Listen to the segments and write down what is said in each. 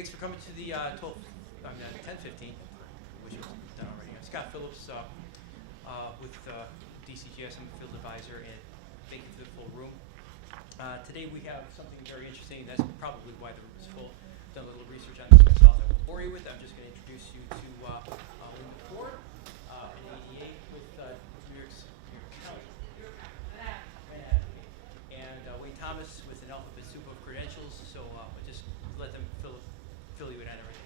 Thanks for coming to the 10:15, which was done already. I'm Scott Phillips with DCGS. I'm a field advisor, and thank you for the full room. Today we have something very interesting. That's probably why the room is full. Done a little research on this myself. I won't bore you with it. I'm just going to introduce you to Linda Ford, an ADA with New York County. And Wayne Thomas with an alphabet soup of credentials. So just let them fill you in on everything.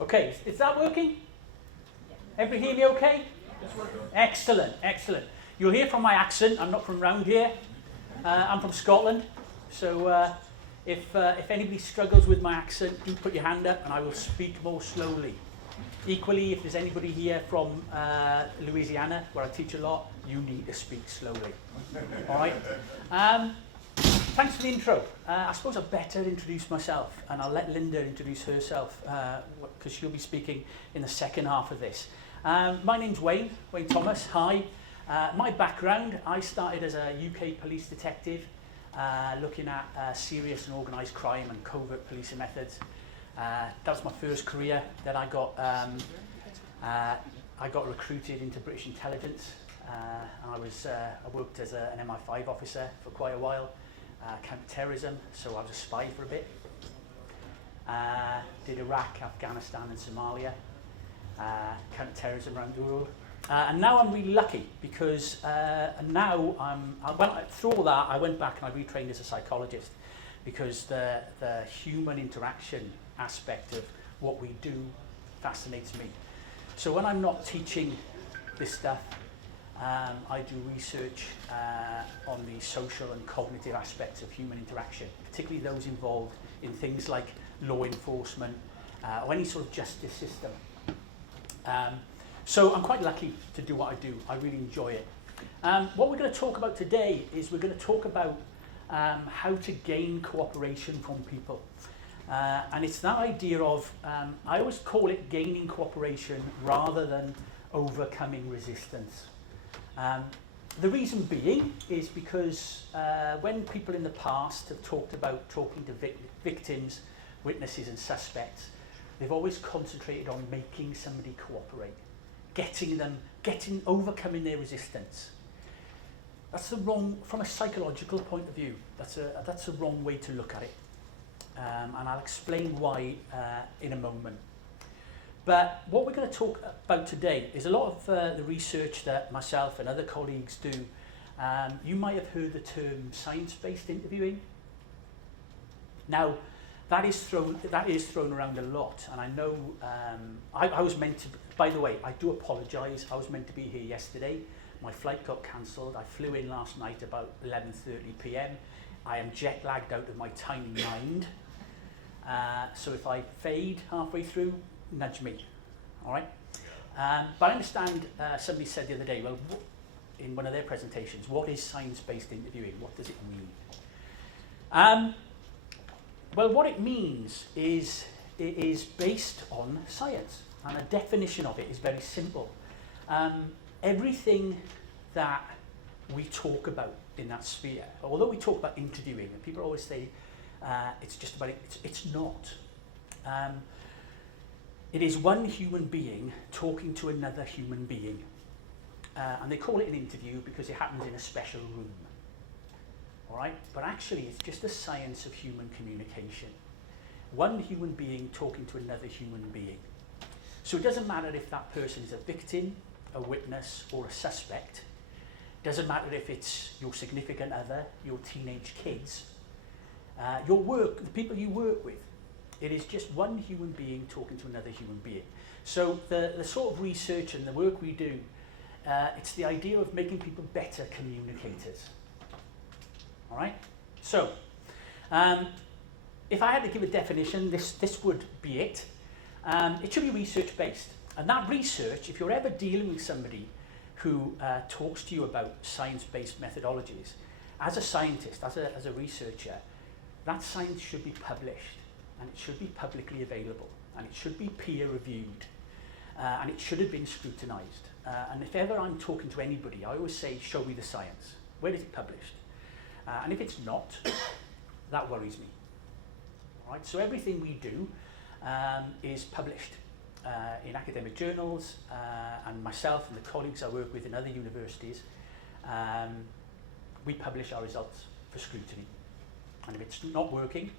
Okay, is that working? Everybody hear me okay? Excellent, excellent. You'll hear from my accent. I'm not from round here. I'm from Scotland. So if anybody struggles with my accent, do put your hand up and I will speak more slowly. Equally, if there's anybody here from Louisiana, where I teach a lot, you need to speak slowly. All right? Thanks for the intro. I suppose I better introduce myself, and I'll let Linda introduce herself, because she'll be speaking in the second half of this. My name's Wayne Thomas. Hi. My background, I started as a UK police detective, looking at serious and organised crime and covert policing methods. That was my first career. Then I got recruited into British intelligence. I worked as an MI5 officer for quite a while. Counter-terrorism, so I was a spy for a bit. Did Iraq, Afghanistan and Somalia. Counter-terrorism around the world. And now I'm really lucky because through all that I went back and I retrained as a psychologist because the human interaction aspect of what we do fascinates me. So when I'm not teaching this stuff, I do research on the social and cognitive aspects of human interaction, particularly those involved in things like law enforcement or any sort of justice system. So I'm quite lucky to do what I do. I really enjoy it. What we're going to talk about today is we're going to talk about how to gain cooperation from people. And it's that idea of, I always call it gaining cooperation rather than overcoming resistance. The reason being is because when people in the past have talked about talking to victims, witnesses and suspects, they've always concentrated on making somebody cooperate, overcoming their resistance. That's the wrong, from a psychological point of view, that's a wrong way to look at it. And I'll explain why in a moment. But what we're going to talk about today is a lot of the research that myself and other colleagues do. You might have heard the term science-based interviewing. Now, that is thrown around a lot, and I know I was meant to. By the way, I do apologise. I was meant to be here yesterday. My flight got cancelled. I flew in last night about 11:30 p.m. I am jet lagged out of my tiny mind. So if I fade halfway through, nudge me, all right? But I understand somebody said the other day, well, in one of their presentations, what is science-based interviewing? What does it mean? Well, what it means is it is based on science, and a definition of it is very simple. Everything that we talk about in that sphere, although we talk about interviewing, and people always say it's just about it, it's not. It is one human being talking to another human being. And they call it an interview because it happens in a special room. All right? But actually, it's just a science of human communication. One human being talking to another human being. So it doesn't matter if that person is a victim, a witness, or a suspect. It doesn't matter if it's your significant other, your teenage kids, your work, the people you work with. It is just one human being talking to another human being. So the sort of research and the work we do, it's the idea of making people better communicators. All right? So, if I had to give a definition, this would be it. It should be research-based. And that research, if you're ever dealing with somebody who talks to you about science-based methodologies, as a scientist, as a researcher, that science should be published. And it should be publicly available, and it should be peer-reviewed, and it should have been scrutinised. And if ever I'm talking to anybody, I always say, show me the science. Where is it published? And if it's not, that worries me. All right, so everything we do is published in academic journals, and myself and the colleagues I work with in other universities, we publish our results for scrutiny. And if it's not working,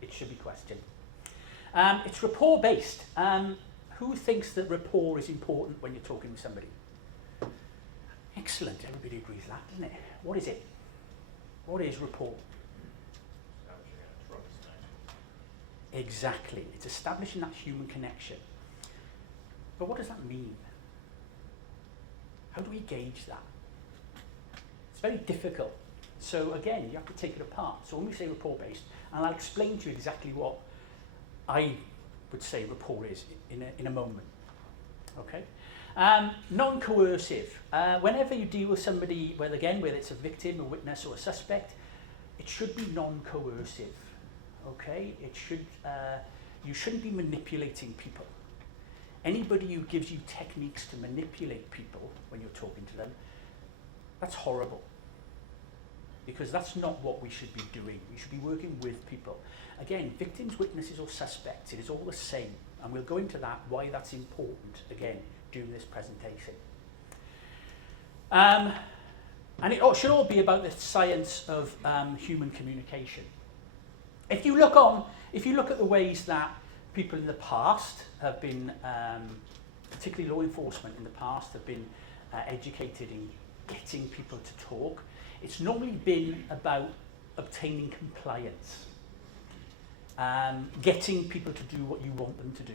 it should be questioned. It's rapport-based. Who thinks that rapport is important when you're talking with somebody? Excellent, everybody agrees with that, doesn't it? What is it? What is rapport? Exactly, it's establishing that human connection. But what does that mean? How do we gauge that? It's very difficult. So again, you have to take it apart. So when we say rapport-based, and I'll explain to you exactly what I would say rapport is in a moment. Okay? Non-coercive. Whenever you deal with somebody, whether it's a victim, a witness, or a suspect, it should be non-coercive. Okay? It should. You shouldn't be manipulating people. Anybody who gives you techniques to manipulate people when you're talking to them, that's horrible. Because that's not what we should be doing. We should be working with people. Again, victims, witnesses, or suspects, it is all the same. And we'll go into that, why that's important, again, during this presentation. And it should all be about the science of human communication. If you look at the ways that people in the past have been, particularly law enforcement in the past, have been educated in getting people to talk, it's normally been about obtaining compliance, getting people to do what you want them to do.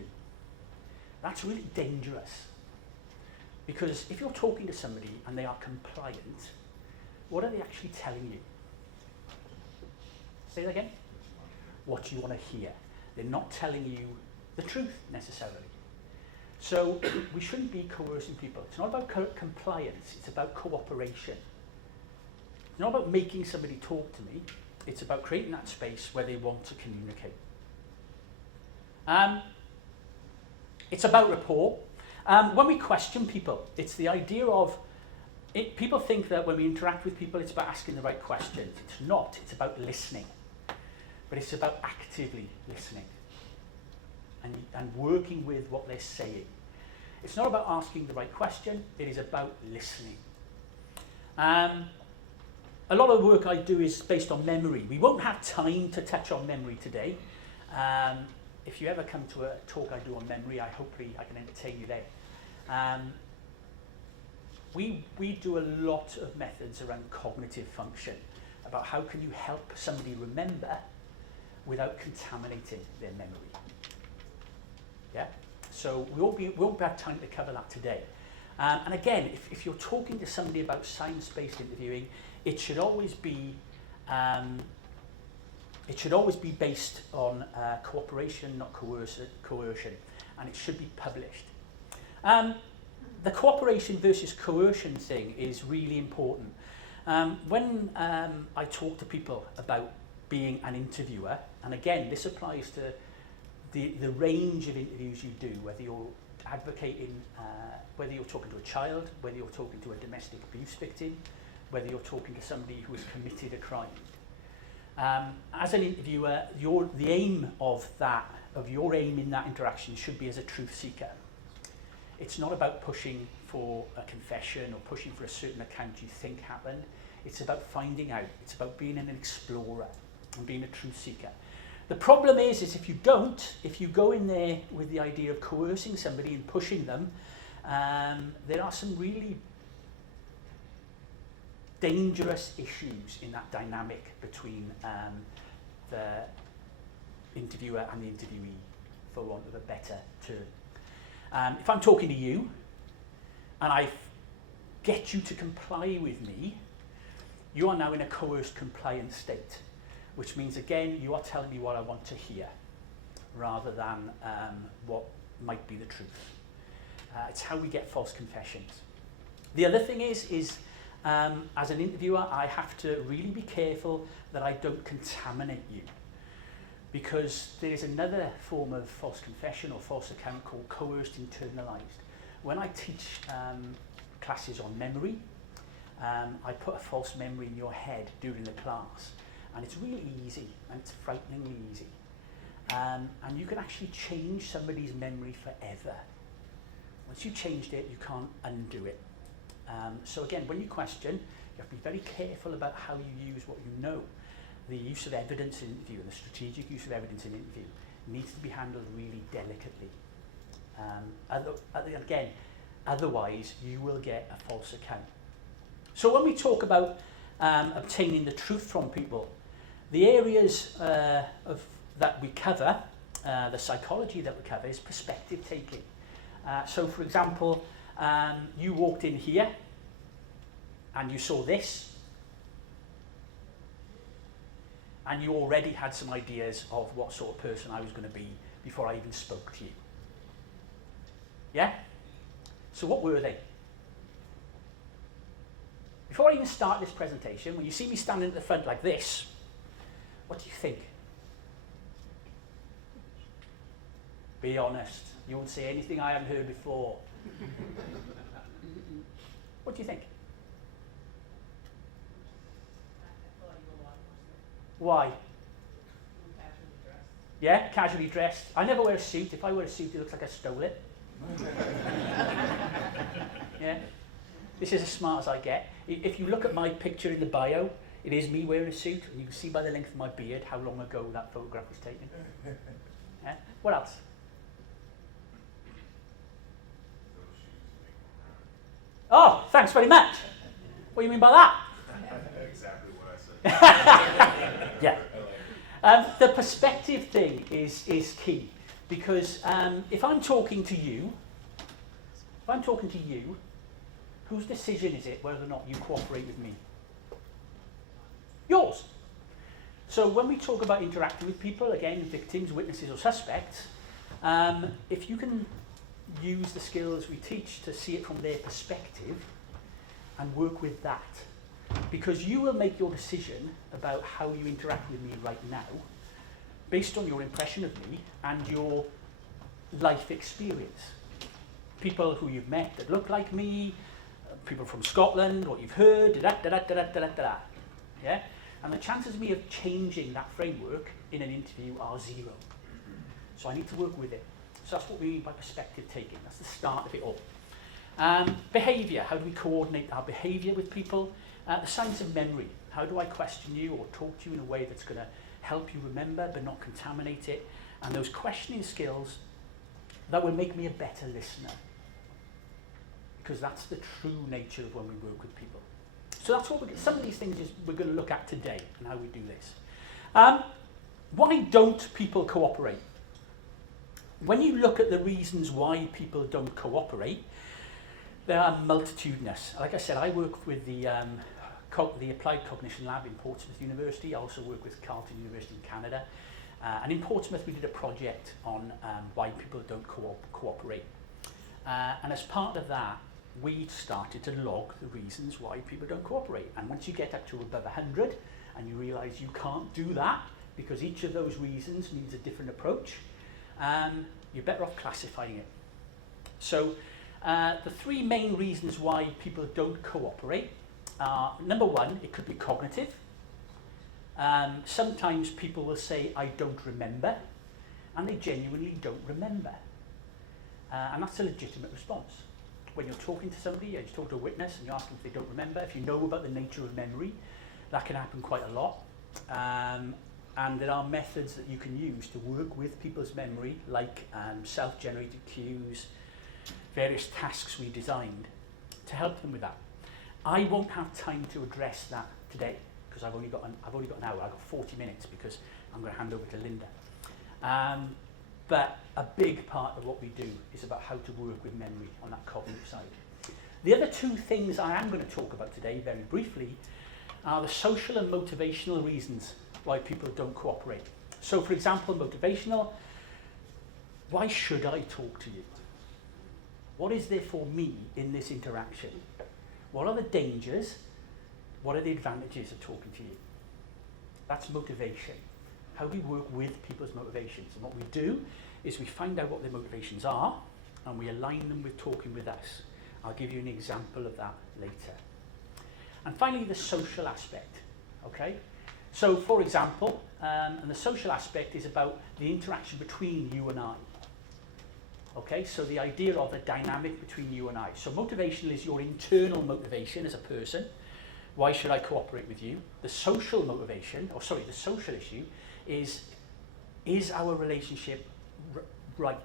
That's really dangerous. Because if you're talking to somebody and they are compliant, what are they actually telling you? Say that again? What you want to hear. They're not telling you the truth necessarily. So we shouldn't be coercing people. It's not about compliance, it's about cooperation. It's not about making somebody talk to me, it's about creating that space where they want to communicate. It's about rapport. When we question people, it's the idea of, people think that when we interact with people, it's about asking the right questions. It's not, it's about listening. But it's about actively listening and working with what they're saying. It's not about asking the right question, it is about listening. A lot of the work I do is based on memory. We won't have time to touch on memory today. If you ever come to a talk I do on memory, hopefully I can entertain you there. We do a lot of methods around cognitive function, about how can you help somebody remember without contaminating their memory. Yeah? So we won't have time to cover that today. And again, if you're talking to somebody about science-based interviewing, it should always be based on cooperation, not coercion, and it should be published. The cooperation versus coercion thing is really important. When I talk to people about being an interviewer, and again, this applies to the range of interviews you do, whether you're advocating, whether you're talking to a child, whether you're talking to a domestic abuse victim, whether you're talking to somebody who has committed a crime. As an interviewer, the aim of your aim in that interaction should be as a truth seeker. It's not about pushing for a confession or pushing for a certain account you think happened. It's about finding out. It's about being an explorer and being a truth seeker. The problem is if you go in there with the idea of coercing somebody and pushing them, there are some really dangerous issues in that dynamic between the interviewer and the interviewee, for want of a better term. If I'm talking to you and I get you to comply with me, you are now in a coerced compliant state, which means, again, you are telling me what I want to hear rather than what might be the truth. It's how we get false confessions. The other thing is as an interviewer, I have to really be careful that I don't contaminate you, because there is another form of false confession or false account called coerced internalized. When I teach classes on memory, I put a false memory in your head during the class, And it's really easy, and it's frighteningly easy. And you can actually change somebody's memory forever. Once you've changed it, you can't undo it. So again, when you question, you have to be very careful about how you use what you know. The use of evidence in interview and the strategic use of evidence in interview needs to be handled really delicately. Again, otherwise you will get a false account. So when we talk about obtaining the truth from people, the areas that we cover, the psychology that we cover, is perspective taking. So for example, you walked in here and you saw this, and you already had some ideas of what sort of person I was going to be before I even spoke to you. Yeah? So what were they? Before I even start this presentation, when you see me standing at the front like this, what do you think? Be honest. You won't say anything I haven't heard before. What do you think? Why? Yeah, casually dressed. I never wear a suit. If I wear a suit, it looks like I stole it. Yeah. This is as smart as I get. If you look at my picture in the bio, it is me wearing a suit, and you can see by the length of my beard how long ago that photograph was taken. Yeah. What else? Oh, thanks very much. What do you mean by that? Exactly what I said. Yeah. The perspective thing is key, because if I'm talking to you, whose decision is it whether or not you cooperate with me? Yours. So when we talk about interacting with people, again, victims, witnesses or suspects, if you can use the skills we teach to see it from their perspective and work with that, because you will make your decision about how you interact with me right now based on your impression of me and your life experience. People who you've met that look like me, people from Scotland, what you've heard, da-da-da-da-da-da-da-da. Yeah? And the chances of me of changing that framework in an interview are zero. So I need to work with it. So that's what we mean by perspective taking. That's the start of it all. Behaviour. How do we coordinate our behaviour with people? The science of memory. How do I question you or talk to you in a way that's going to help you remember but not contaminate it? And those questioning skills that will make me a better listener. Because that's the true nature of when we work with people. So that's what some of these things we're going to look at today and how we do this. Why don't people cooperate? When you look at the reasons why people don't cooperate, there are multitudinous. Like I said, I work with the Applied Cognition Lab in Portsmouth University. I also work with Carleton University in Canada. And in Portsmouth, we did a project on why people don't cooperate. And as part of that, we started to log the reasons why people don't cooperate. And once you get up to above 100, and you realise you can't do that, because each of those reasons needs a different approach, you're better off classifying it. So the three main reasons why people don't cooperate are, number one, it could be cognitive. Sometimes people will say, I don't remember, and they genuinely don't remember. And that's a legitimate response. When you're talking to somebody, you talk to a witness and you ask them if they don't remember, if you know about the nature of memory, that can happen quite a lot. And there are methods that you can use to work with people's memory, like self-generated cues, various tasks we designed to help them with that. I won't have time to address that today because I've only got an hour. I've got 40 minutes because I'm going to hand over to Linda. But a big part of what we do is about how to work with memory on that cognitive side. The other two things I am going to talk about today, very briefly, are the social and motivational reasons why people don't cooperate. So, for example, motivational, why should I talk to you? What is there for me in this interaction? What are the dangers? What are the advantages of talking to you? That's motivation. How do we work with people's motivations? And what we do is we find out what their motivations are and we align them with talking with us. I'll give you an example of that later. And finally, the social aspect, okay? So, for example, and the social aspect is about the interaction between you and I. Okay, so the idea of a dynamic between you and I. So motivational is your internal motivation as a person. Why should I cooperate with you? The social motivation, or sorry, the social issue is our relationship right?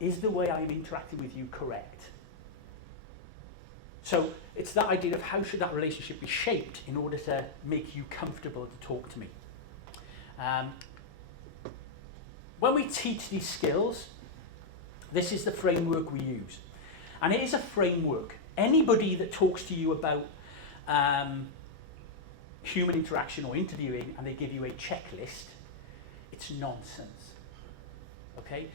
Is the way I'm interacting with you correct? So it's that idea of how should that relationship be shaped in order to make you comfortable to talk to me. When we teach these skills, this is the framework we use. And it is a framework. Anybody that talks to you about human interaction or interviewing and they give you a checklist, it's nonsense. Okay?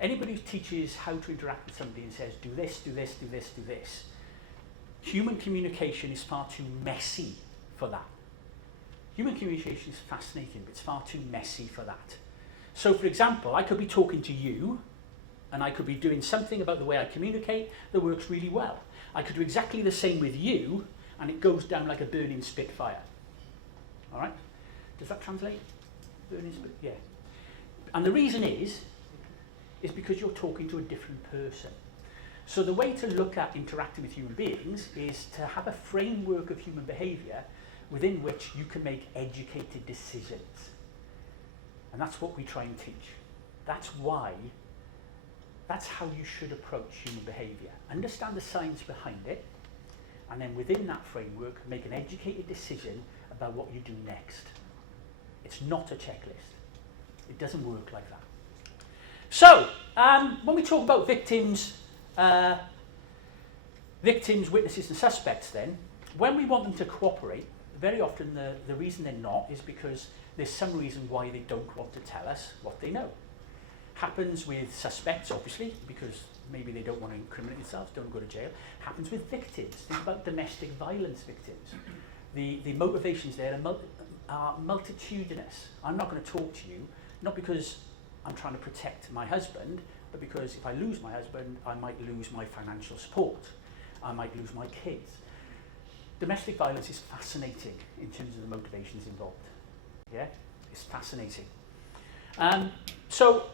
Anybody who teaches how to interact with somebody and says, do this, do this, do this, do this, human communication is far too messy for that. Human communication is fascinating, but it's far too messy for that. So, for example, I could be talking to you, and I could be doing something about the way I communicate that works really well. I could do exactly the same with you, and it goes down like a burning spitfire. All right? Does that translate? Burning spit? Yeah. And the reason is because you're talking to a different person. So the way to look at interacting with human beings is to have a framework of human behaviour within which you can make educated decisions. And that's what we try and teach. That's how you should approach human behaviour. Understand the science behind it, and then within that framework, make an educated decision about what you do next. It's not a checklist. It doesn't work like that. So, when we talk about victims, witnesses and suspects then, when we want them to cooperate, very often the reason they're not is because there's some reason why they don't want to tell us what they know. Happens with suspects, obviously, because maybe they don't want to incriminate themselves, don't go to jail. Happens with victims. Think about domestic violence victims. The motivations there are multitudinous. I'm not going to talk to you, not because I'm trying to protect my husband, but because if I lose my husband, I might lose my financial support. I might lose my kids. Domestic violence is fascinating in terms of the motivations involved. Yeah, it's fascinating. So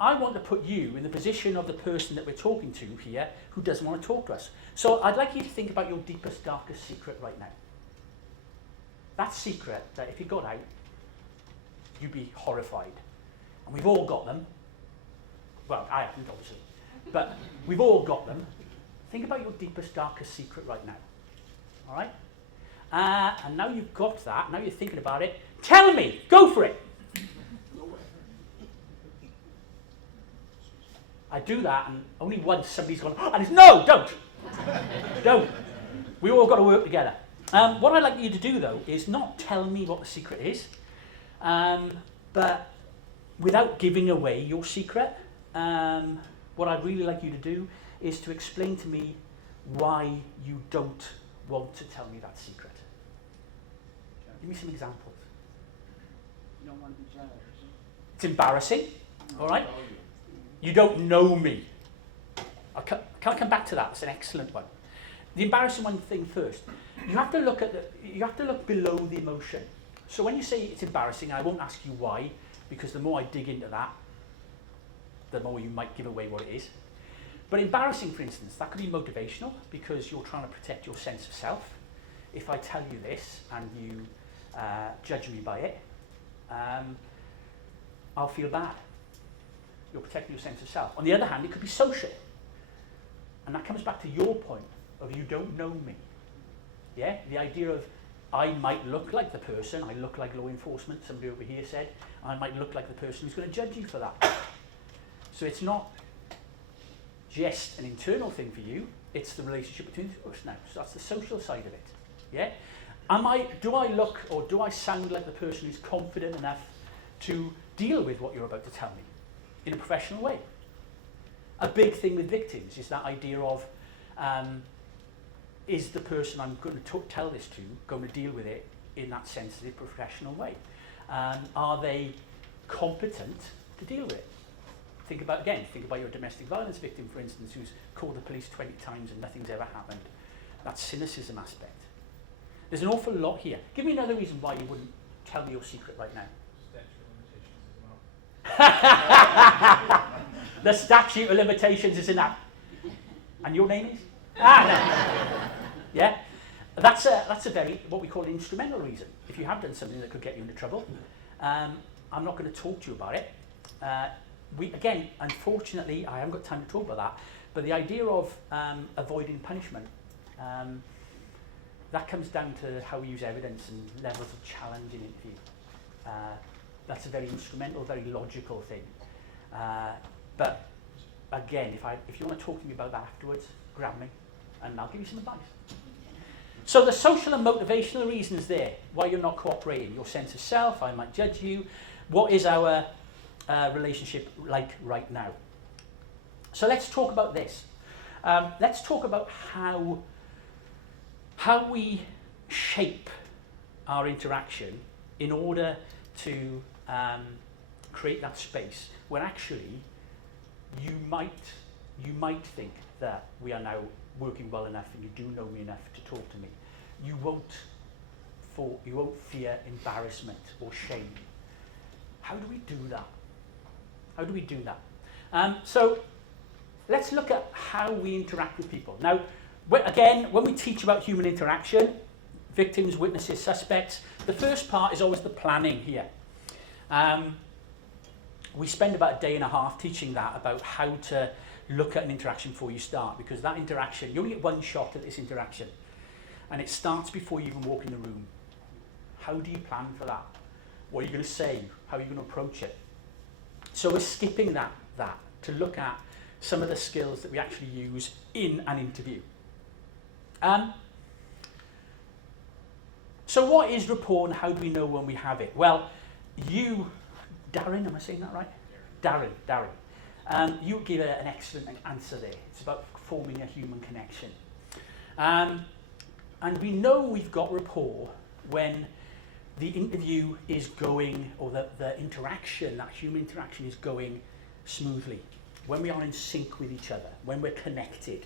I want to put you in the position of the person that we're talking to here who doesn't want to talk to us. So I'd like you to think about your deepest, darkest secret right now. That secret that if you got out, you'd be horrified. And we've all got them. Well, I haven't, obviously. But we've all got them. Think about your deepest, darkest secret right now. All right? And now you've got that, now you're thinking about it, tell me, go for it. I do that, and only once somebody's gone, and it's, no, don't. Don't. We all got to work together. What I'd like you to do, though, is not tell me what the secret is, but without giving away your secret, what I'd really like you to do is to explain to me why you don't want to tell me that secret. Give me some examples. You don't want to be jealous. It's embarrassing, all right? You don't know me. Can I come back to that? It's an excellent one. The embarrassing one thing first. You have to look below the emotion. So when you say it's embarrassing, I won't ask you why, because the more I dig into that, the more you might give away what it is. But embarrassing, for instance, that could be motivational because you're trying to protect your sense of self. If I tell you this and you judge me by it, I'll feel bad. You're protecting your sense of self. On the other hand, it could be social. And that comes back to your point of you don't know me. Yeah? The idea of I might look like the person, I look like law enforcement, somebody over here said, I might look like the person who's going to judge you for that. So it's not just an internal thing for you, it's the relationship between us now. So that's the social side of it. Yeah? Do I look or do I sound like the person who's confident enough to deal with what you're about to tell me in a professional way? A big thing with victims is that idea of is the person I'm going to tell this to going to deal with it in that sensitive professional way? Are they competent to deal with it? Think about your domestic violence victim, for instance, who's called the police 20 times and nothing's ever happened. That cynicism aspect. There's an awful lot here. Give me another reason why you wouldn't Tell me your secret right now. The statute of limitations is enough. And your name is? Yeah. That's a very, what we call an instrumental reason. If you have done something that could get you into trouble, I'm not going to talk to you about it. Again, unfortunately, I haven't got time to talk about that, but the idea of avoiding punishment, that comes down to how we use evidence and levels of challenge in interview. That's a very instrumental, very logical thing. But again, if you want to talk to me about that afterwards, grab me and I'll give you some advice. So the social and motivational reasons there, why you're not cooperating, your sense of self, I might judge you. What is our relationship like right now? So let's talk about this. Let's talk about how we shape our interaction in order to create that space where actually you might think that we are now working well enough and you do know me enough to talk to me. You won't fear embarrassment or shame. How do we do that? How do we do that? So let's look at how we interact with people. Now, again, when we teach about human interaction, victims, witnesses, suspects, the first part is always the planning here. We spend about a day and a half teaching that, about how to look at an interaction before you start, because that interaction, you only get one shot at this interaction, and it starts before you even walk in the room. How do you plan for that? What are you going to say? How are you going to approach it? So we're skipping that to look at some of the skills that we actually use in an interview. So what is rapport and how do we know when we have it? Well, Darren, am I saying that right? Darren. You give an excellent answer there. It's about forming a human connection. And we know we've got rapport when the interview is going, or the interaction, that human interaction is going smoothly. When we are in sync with each other, when we're connected,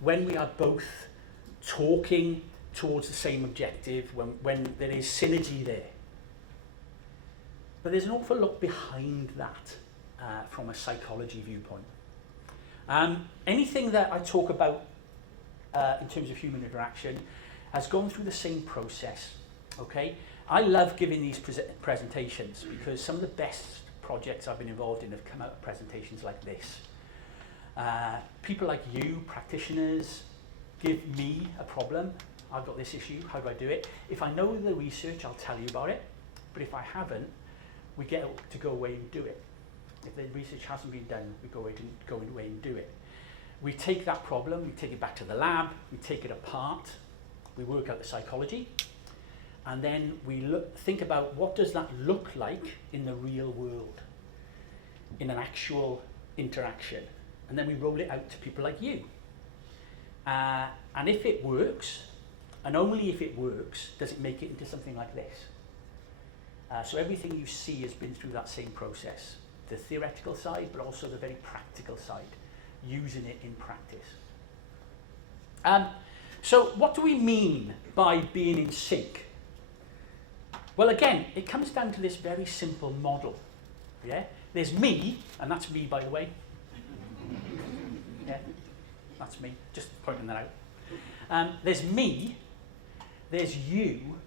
when we are both talking towards the same objective, when there is synergy there. But there's an awful lot behind that from a psychology viewpoint. Anything that I talk about in terms of human interaction has gone through the same process, okay? I love giving these presentations because some of the best projects I've been involved in have come out of presentations like this. People like you, practitioners, give me a problem. I've got this issue, how do I do it? If I know the research, I'll tell you about it. But if I haven't, we get to go away and do it. If the research hasn't been done, we go away and do it. We take that problem, we take it back to the lab, we take it apart, we work out the psychology, and then we think about what does that look like in the real world, in an actual interaction. And then we roll it out to people like you. And if it works, and only if it works, does it make it into something like this. So everything you see has been through that same process. The theoretical side, but also the very practical side, using it in practice. So what do we mean by being in sync? Well, again, it comes down to this very simple model. Yeah? There's me, and that's me, by the way. Yeah, that's me, just pointing that out. There's me, there's you,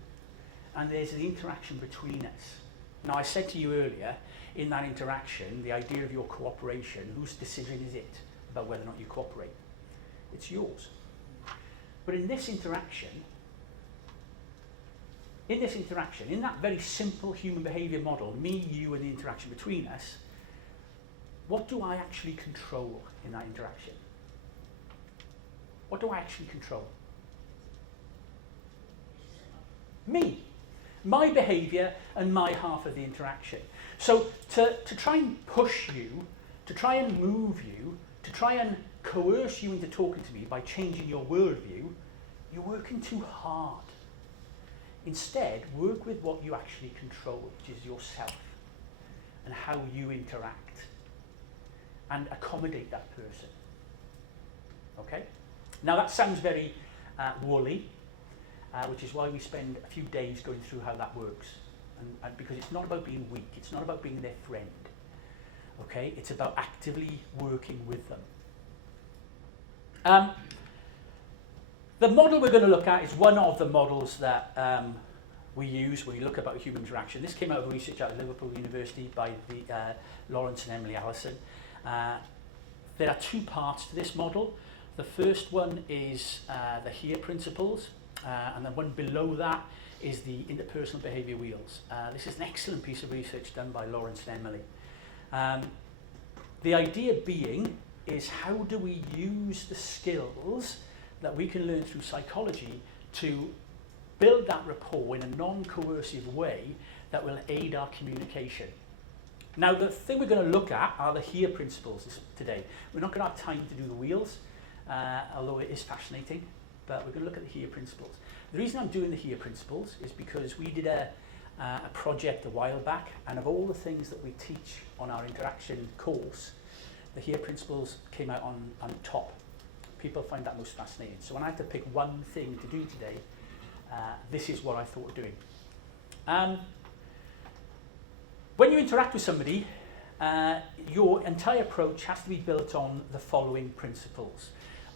and there's the interaction between us. Now, I said to you earlier, in that interaction, the idea of your cooperation, whose decision is it about whether or not you cooperate? It's yours. But in this interaction, in that very simple human behavior model, me, you, and the interaction between us, what do I actually control in that interaction? What do I actually control? Me. My behavior and my half of the interaction. So to try and push you, to try and move you, to try and coerce you into talking to me by changing your worldview, you're working too hard. Instead, work with what you actually control, which is yourself and how you interact, and accommodate that person. Okay? Now that sounds very woolly, which is why we spend a few days going through how that works. and because it's not about being weak, it's not about being their friend. Okay, it's about actively working with them. The model we're going to look at is one of the models that we use when we look about human interaction. This came out of research out of Liverpool University by the Lawrence and Emily Allison. There are two parts to this model. The first one is the HERE principles, and the one below that is the interpersonal behaviour wheels. This is an excellent piece of research done by Lawrence and Emily. The idea being is how do we use the skills that we can learn through psychology to build that rapport in a non-coercive way that will aid our communication. Now, the thing we're going to look at are the HERE principles today. We're not going to have time to do the wheels, although it is fascinating, but we're going to look at the HERE principles. The reason I'm doing the HERE principles is because we did a project a while back, and of all the things that we teach on our interaction course, the HERE principles came out on top. People find that most fascinating. So when I had to pick one thing to do today, this is what I thought of doing. When you interact with somebody, your entire approach has to be built on the following principles: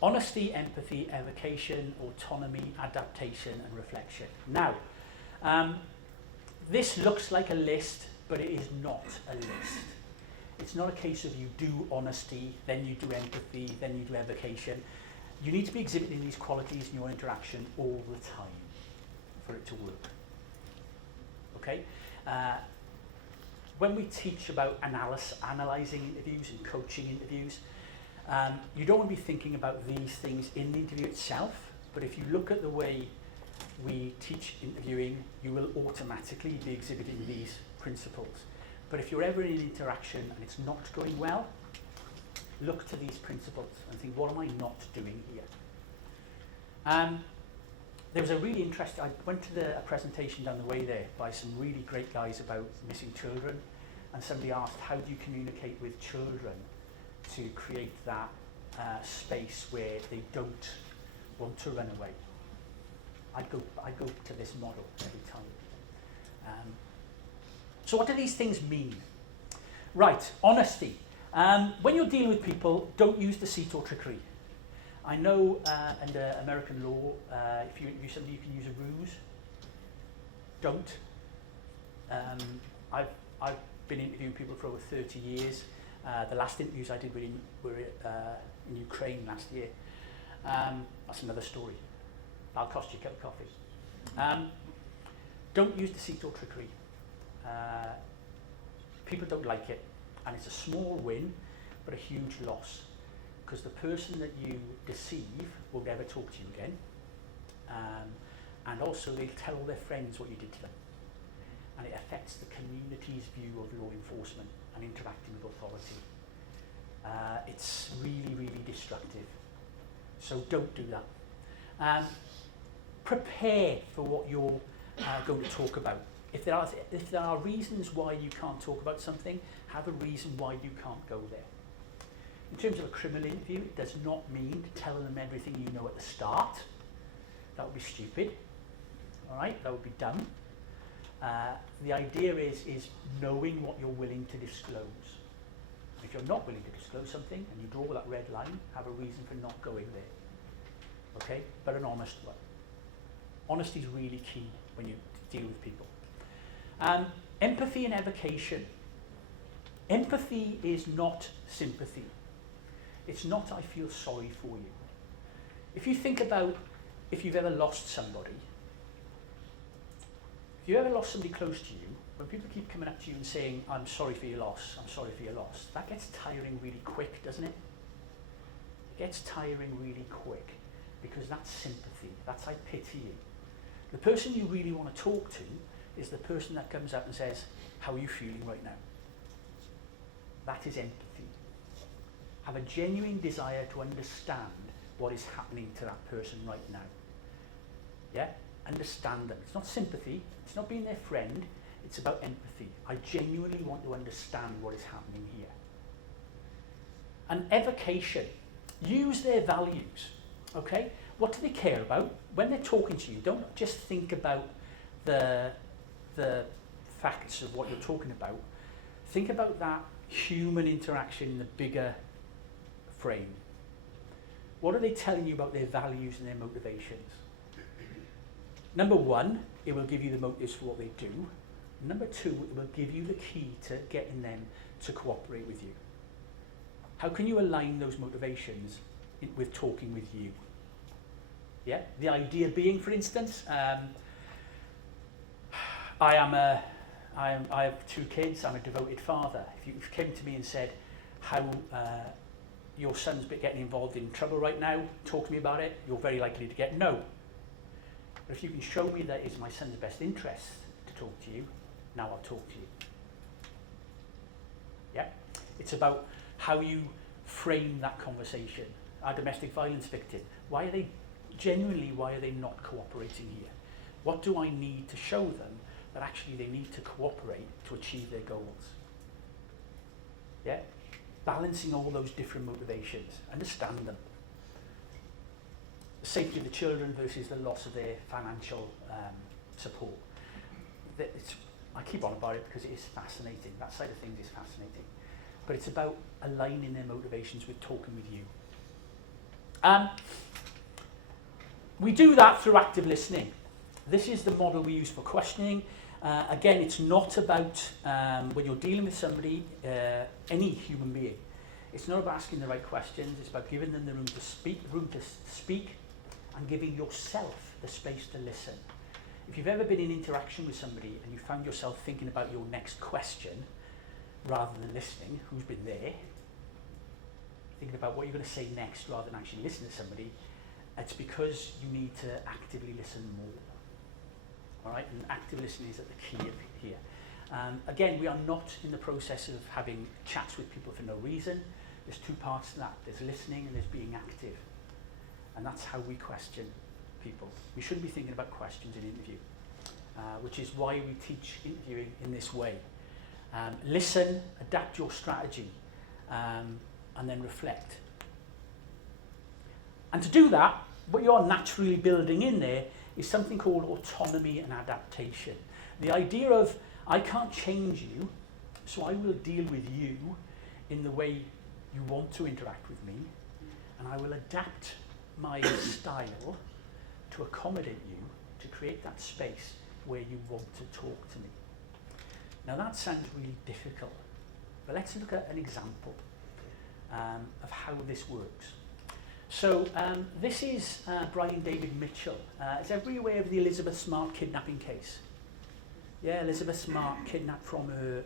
honesty, empathy, evocation, autonomy, adaptation, and reflection. Now, this looks like a list, but it is not a list. It's not a case of you do honesty, then you do empathy, then you do evocation. You need to be exhibiting these qualities in your interaction all the time for it to work. Okay? When we teach about analysing interviews and coaching interviews, you don't want to be thinking about these things in the interview itself, but if you look at the way we teach interviewing, you will automatically be exhibiting these principles. But if you're ever in an interaction and it's not going well, look to these principles and think, what am I not doing here? There was a really interesting, I went to a presentation down the way there by some really great guys about missing children, and somebody asked, how do you communicate with children to create that space where they don't want to run away? I go to this model every time. So what do these things mean? Right, honesty. When you're dealing with people, don't use deceit or trickery. I know under American law, if you interview somebody, you can use a ruse. Don't. I've been interviewing people for over 30 years. The last interviews I did were in Ukraine last year. That's another story. That'll cost you a cup of coffee. Don't use deceit or trickery. People don't like it, and it's a small win, but a huge loss, because the person that you deceive will never talk to you again, and also they'll tell all their friends what you did to them, and it affects the community's view of law enforcement and interacting with authority. It's really, really destructive, so don't do that. Prepare for what you're going to talk about. If there are reasons why you can't talk about something, have a reason why you can't go there. In terms of a criminal interview, it does not mean telling them everything you know at the start. That would be stupid. All right, that would be dumb. The idea is knowing what you're willing to disclose. If you're not willing to disclose something and you draw that red line, have a reason for not going there. Okay, but an honest one. Honesty is really key when you deal with people. Empathy and evocation. Empathy is not sympathy. It's not, I feel sorry for you. If you think about if you've ever lost somebody, if you ever lost somebody close to you, when people keep coming up to you and saying, I'm sorry for your loss, I'm sorry for your loss, that gets tiring really quick, doesn't it? It gets tiring really quick, because that's sympathy. That's I pity you. The person you really want to talk to is the person that comes up and says, how are you feeling right now? That is empathy. Have a genuine desire to understand what is happening to that person right now. Yeah? Understand them. It's not sympathy. It's not being their friend. It's about empathy. I genuinely want to understand what is happening here. And evocation. Use their values. Okay? What do they care about? When they're talking to you, don't just think about the facts of what you're talking about, think about that human interaction in the bigger frame. What are they telling you about their values and their motivations? Number one, it will give you the motives for what they do. Number two, it will give you the key to getting them to cooperate with you. How can you align those motivations with talking with you? Yeah, the idea being, for instance, I have 2 kids. I'm a devoted father. If you came to me and said how your son's getting involved in trouble right now, talk to me about it, you're very likely to get no. But if you can show me that it's my son's best interest to talk to you, now I'll talk to you. Yeah, it's about how you frame that conversation. Our domestic violence victim, why are they not cooperating here? What do I need to show them that actually they need to cooperate to achieve their goals? Yeah, balancing all those different motivations, understand them. The safety of the children versus the loss of their financial support. I keep on about it because it is fascinating. That side of things is fascinating. But it's about aligning their motivations with talking with you. We do that through active listening. This is the model we use for questioning. Again, it's not about when you're dealing with somebody, any human being. It's not about asking the right questions. It's about giving them the room to speak, and giving yourself the space to listen. If you've ever been in interaction with somebody and you found yourself thinking about your next question rather than listening, who's been there, thinking about what you're going to say next rather than actually listen to somebody, it's because you need to actively listen more. All right, and active listening is at the key here. Again, we are not in the process of having chats with people for no reason. There's 2 parts to that. There's listening and there's being active. And that's how we question people. We shouldn't be thinking about questions in interview, which is why we teach interviewing in this way. Listen, adapt your strategy, and then reflect. And to do that, what you're naturally building in there is something called autonomy and adaptation. The idea of, I can't change you, so I will deal with you in the way you want to interact with me, and I will adapt my style to accommodate you, to create that space where you want to talk to me. Now that sounds really difficult, but let's look at an example of how this works. So this is Brian David Mitchell. Is everybody aware of the Elizabeth Smart kidnapping case? Yeah, Elizabeth Smart kidnapped from her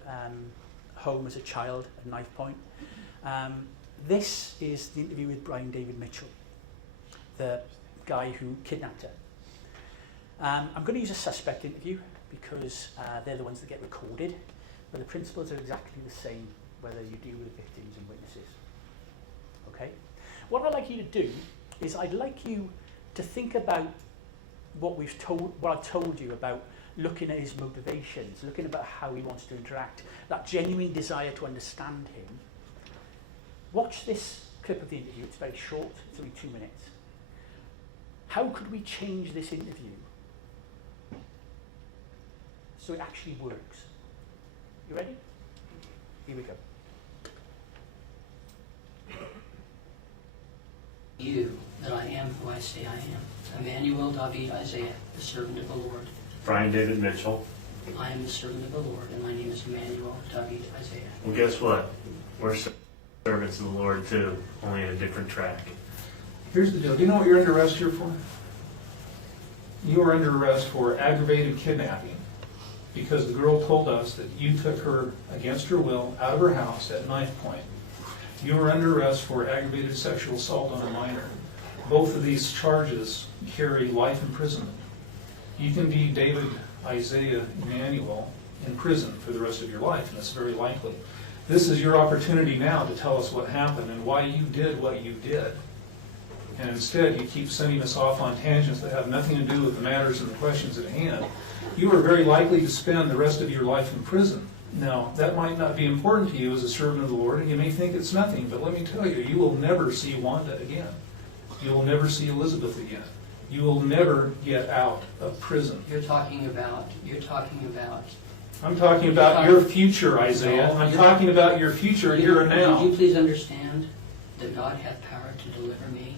home as a child at knife point. This is the interview with Brian David Mitchell, the guy who kidnapped her. I'm going to use a suspect interview because they're the ones that get recorded, but the principles are exactly the same whether you deal with victims and witnesses. Okay? What I'd like you to do is I'd like you to think about what I've told you about looking at his motivations, looking about how he wants to interact, that genuine desire to understand him. Watch this clip of the interview. It's very short, it's only 2 minutes. How could we change this interview so it actually works? You ready? Here we go. You, that I am who I say I am. Emmanuel David Isaiah, the servant of the Lord. Brian David Mitchell. I am the servant of the Lord, and my name is Emmanuel David Isaiah. Well, guess what? We're servants of the Lord too, only in a different track. Here's the deal. Do you know what you're under arrest here for? You are under arrest for aggravated kidnapping because the girl told us that you took her against her will out of her house at knife point. You are under arrest for aggravated sexual assault on a minor. Both of these charges carry life imprisonment. You can be David Isaiah Emmanuel in prison for the rest of your life, and it's very likely. This is your opportunity now to tell us what happened and why you did what you did. And instead, you keep sending us off on tangents that have nothing to do with the matters and the questions at hand. You are very likely to spend the rest of your life in prison. Now, that might not be important to you as a servant of the Lord, and you may think it's nothing, but let me tell you, you will never see Wanda again. You will never see Elizabeth again. You will never get out of prison. You're talking about I'm talking about your future, Isaiah. I'm talking about your future here and Would now. you please understand that God hath power to deliver me?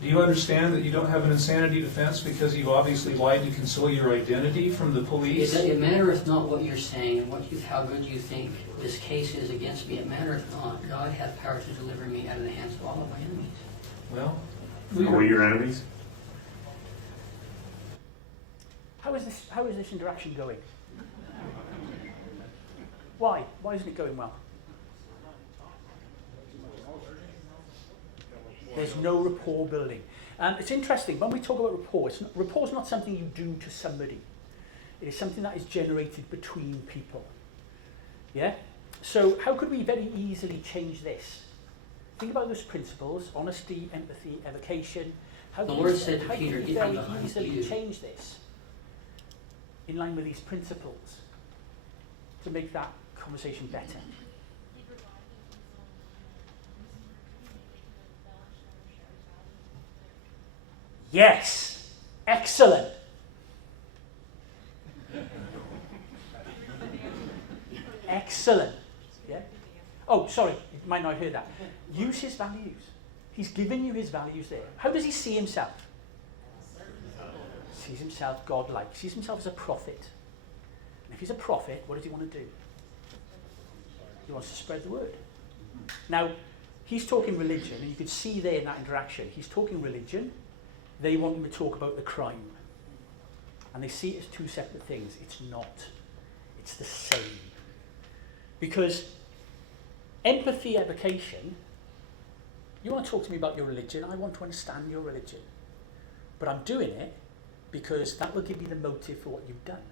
Do you understand that you don't have an insanity defense because you've obviously lied to conceal your identity from the police? It mattereth not what you're saying and how good you think this case is against me. It mattereth not. God hath power to deliver me out of the hands of all of my enemies. Well, Are we your enemies? How is this interaction going? Why? Why isn't it going well? There's no rapport building. It's interesting, when we talk about rapport, rapport is not something you do to somebody. It is something that is generated between people. Yeah? So how could we very easily change this? Think about those principles: honesty, empathy, evocation. How The can Lord we- said to how can Peter, we "Get very thee behind easily you." change this in line with these principles to make that conversation better? Yes, excellent. Excellent. Yeah. Oh, sorry, you might not have heard that. Use his values. He's given you his values there. How does he see himself? Sees himself God-like. Sees himself as a prophet. And if he's a prophet, what does he want to do? He wants to spread the word. Now, he's talking religion, and you could see there in that interaction, he's talking religion. They want him to talk about the crime. And they see it as two separate things. It's not. It's the same. Because empathy, evocation, you want to talk to me about your religion, I want to understand your religion. But I'm doing it because that will give me the motive for what you've done.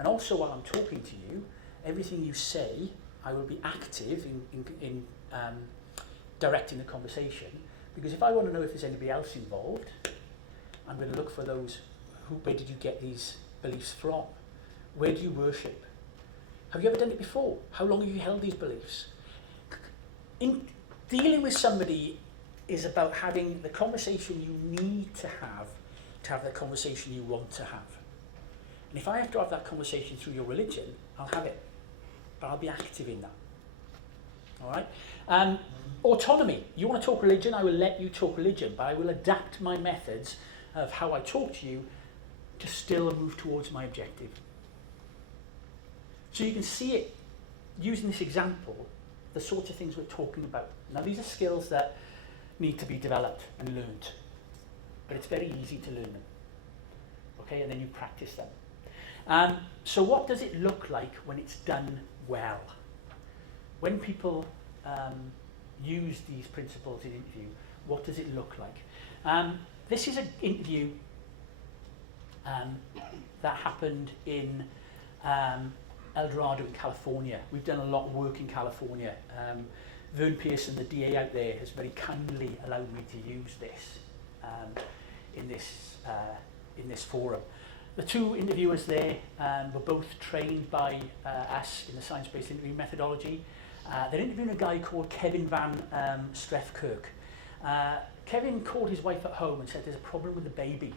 And also while I'm talking to you, everything you say, I will be active in directing the conversation. Because if I want to know if there's anybody else involved, I'm going to look for those. Where did you get these beliefs from? Where do you worship? Have you ever done it before? How long have you held these beliefs? In dealing with somebody is about having the conversation you need to have the conversation you want to have. And if I have to have that conversation through your religion, I'll have it. But I'll be active in that. All right? Autonomy. You want to talk religion, I will let you talk religion, but I will adapt my methods of how I talk to you to still move towards my objective. So you can see it, using this example, the sorts of things we're talking about. Now these are skills that need to be developed and learned, but it's very easy to learn them. Okay, and then you practice them. So what does it look like when it's done well? When people use these principles in interview, what does it look like? This is an interview that happened in El Dorado in California. We've done a lot of work in California. Vern Pearson, the DA out there, has very kindly allowed me to use this in this forum. The two interviewers there were both trained by us in the science-based interview methodology. They're interviewing a guy called Kevin Van Strefkirk. Kevin called his wife at home and said there's a problem with the baby.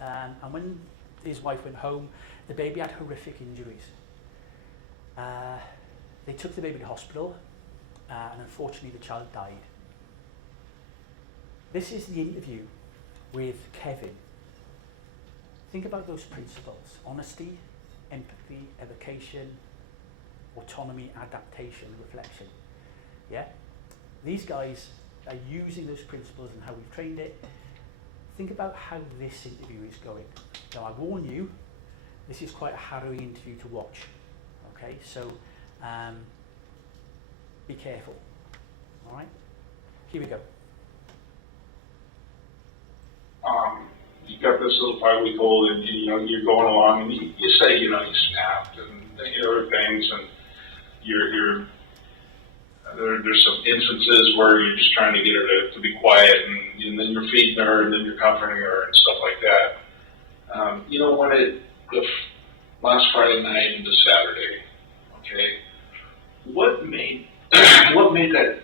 And when his wife went home, the baby had horrific injuries. They took the baby to hospital, and unfortunately the child died. This is the interview with Kevin. Think about those principles: honesty, empathy, evocation, autonomy, adaptation, reflection. Yeah? These guys are using those principles and how we've trained it. Think about how this interview is going. Now I warn you, this is quite a harrowing interview to watch. Okay, so be careful. All right, here we go. You got this little 5-week-old, and you're going along, and you say you snapped and other things, and there's some instances where you're just trying to get her to be quiet, and then you're feeding her, and then you're comforting her, and stuff like that. When last Friday night into Saturday, okay, what made that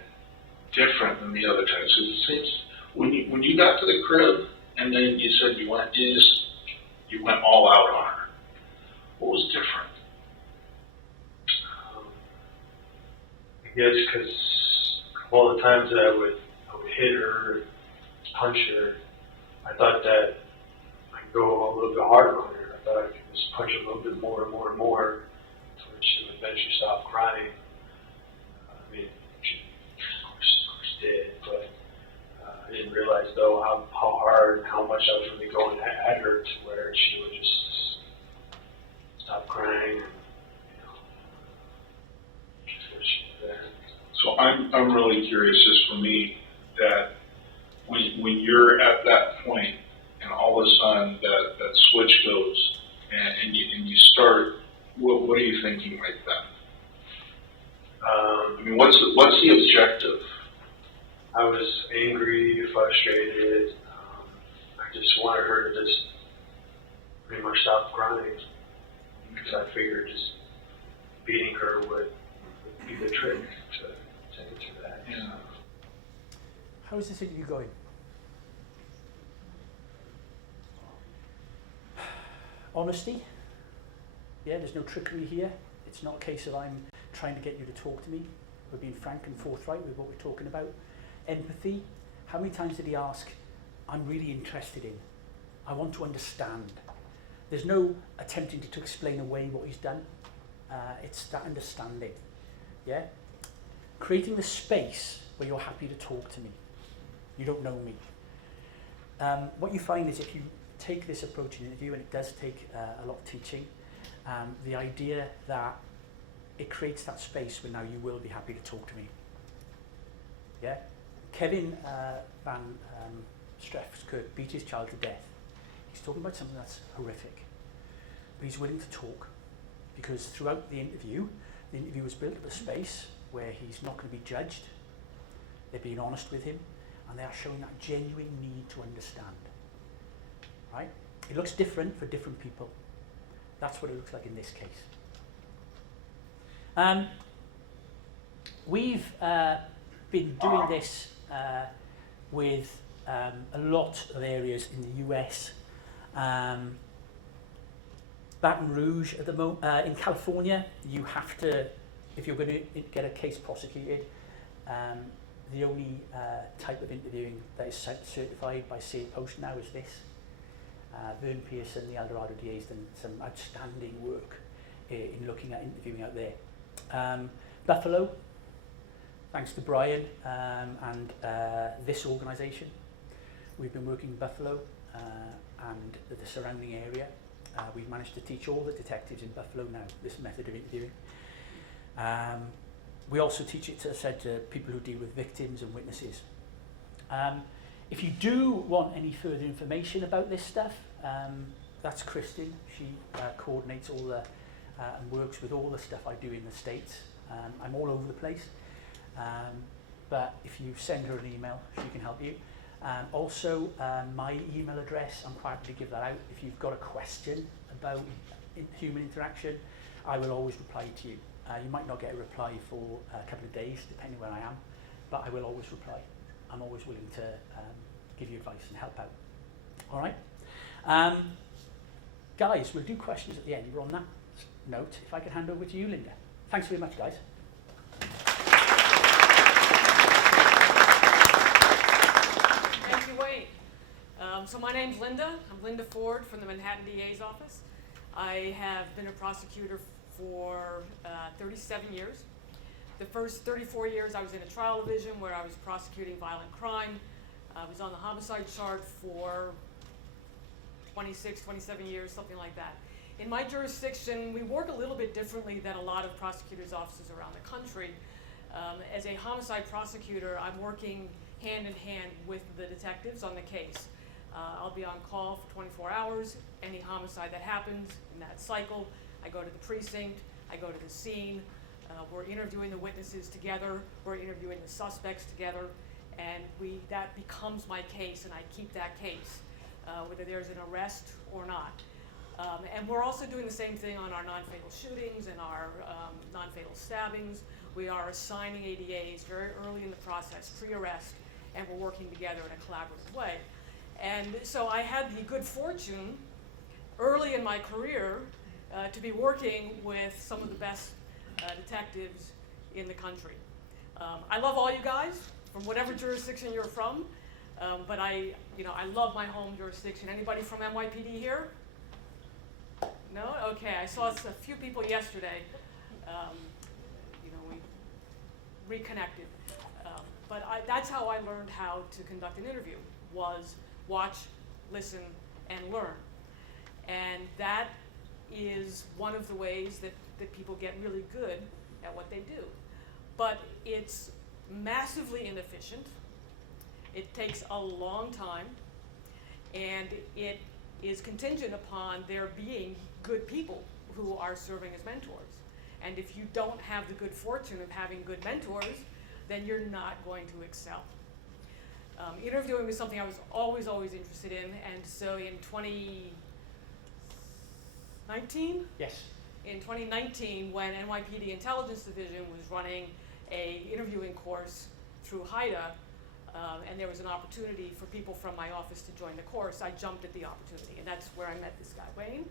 different than the other times? It seems when you got to the crib and then you said you went all out on her. What was different? guess because all the times that I would hit her, punch her, I thought that I'd go a little bit harder on her. I thought I could just punch her a little bit more and more and more, so that she would eventually stop crying. I mean, she of course did, but I didn't realize though how hard and how much I was really going at her to where she would just stop crying and, just wish she was there. So I'm really curious, just for me, that when you're at that point and all of a sudden that switch goes and you start, what are you thinking right then? I mean, what's the objective? I was angry, frustrated. I just wanted her to just pretty much stop crying because I figured just beating her would be the trick to take it to that. Yeah. How is this interview going? Honesty. Yeah, there's no trickery here. It's not a case of I'm trying to get you to talk to me. We're being frank and forthright with what we're talking about. Empathy. How many times did he ask, I'm really interested in, I want to understand. There's no attempting to explain away what he's done. It's that understanding. Yeah? Creating the space where you're happy to talk to me. You don't know me. What you find is if you take this approach in an interview, and it does take a lot of teaching, the idea that it creates that space where now you will be happy to talk to me. Yeah? Kevin Van Strefskirk beat his child to death. He's talking about something that's horrific. But he's willing to talk because throughout the interview was built up a space where he's not going to be judged. They're being honest with him and they are showing that genuine need to understand. Right? It looks different for different people. That's what it looks like in this case. We've been doing this with a lot of areas in the US. Baton Rouge at the moment, in California, you have to, if you're going to get a case prosecuted, the only type of interviewing that is certified by State Post now is this. Vern Pearson, the Eldorado DA, has done some outstanding work in looking at interviewing out there. Buffalo, thanks to Brian and this organisation, we've been working in Buffalo and the surrounding area. We've managed to teach all the detectives in Buffalo now this method of interviewing. We also teach it, as I said, to people who deal with victims and witnesses. If you do want any further information about this stuff, that's Kristen. She coordinates all the and works with all the stuff I do in the States. I'm all over the place. But if you send her an email, she can help you. Also, my email address, I'm quite happy to give that out. If you've got a question about human interaction, I will always reply to you. You might not get a reply for a couple of days, depending where I am, but I will always reply. I'm always willing to give you advice and help out. All right? Guys, we'll do questions at the end. We're on that note. If I could hand over to you, Linda. Thanks very much, guys. Thank you, Wade. So my name's Linda. I'm Linda Ford from the Manhattan DA's office. I have been a prosecutor for 37 years. The first 34 years I was in a trial division where I was prosecuting violent crime. I was on the homicide chart for 26, 27 years, something like that. In my jurisdiction, we work a little bit differently than a lot of prosecutors' offices around the country. As a homicide prosecutor, I'm working hand in hand with the detectives on the case. I'll be on call for 24 hours. Any homicide that happens in that cycle, I go to the precinct, I go to the scene, we're interviewing the witnesses together, we're interviewing the suspects together, and that becomes my case, and I keep that case, whether there's an arrest or not. And we're also doing the same thing on our non-fatal shootings and our non-fatal stabbings. We are assigning ADAs very early in the process, pre-arrest, and we're working together in a collaborative way. And so I had the good fortune early in my career to be working with some of the best detectives in the country. I love all you guys from whatever jurisdiction you're from, but I love my home jurisdiction. Anybody from NYPD here? No? Okay, I saw a few people yesterday. We reconnected. But that's how I learned how to conduct an interview, was watch, listen, and learn. And that is one of the ways that people get really good at what they do. But it's massively inefficient. It takes a long time, and it is contingent upon there being good people who are serving as mentors. And if you don't have the good fortune of having good mentors, then you're not going to excel. Interviewing was something I was always interested in, and so in 2019? Yes. In 2019, when NYPD Intelligence Division was running a interviewing course through HIDA, and there was an opportunity for people from my office to join the course, I jumped at the opportunity, and that's where I met this guy, Wayne,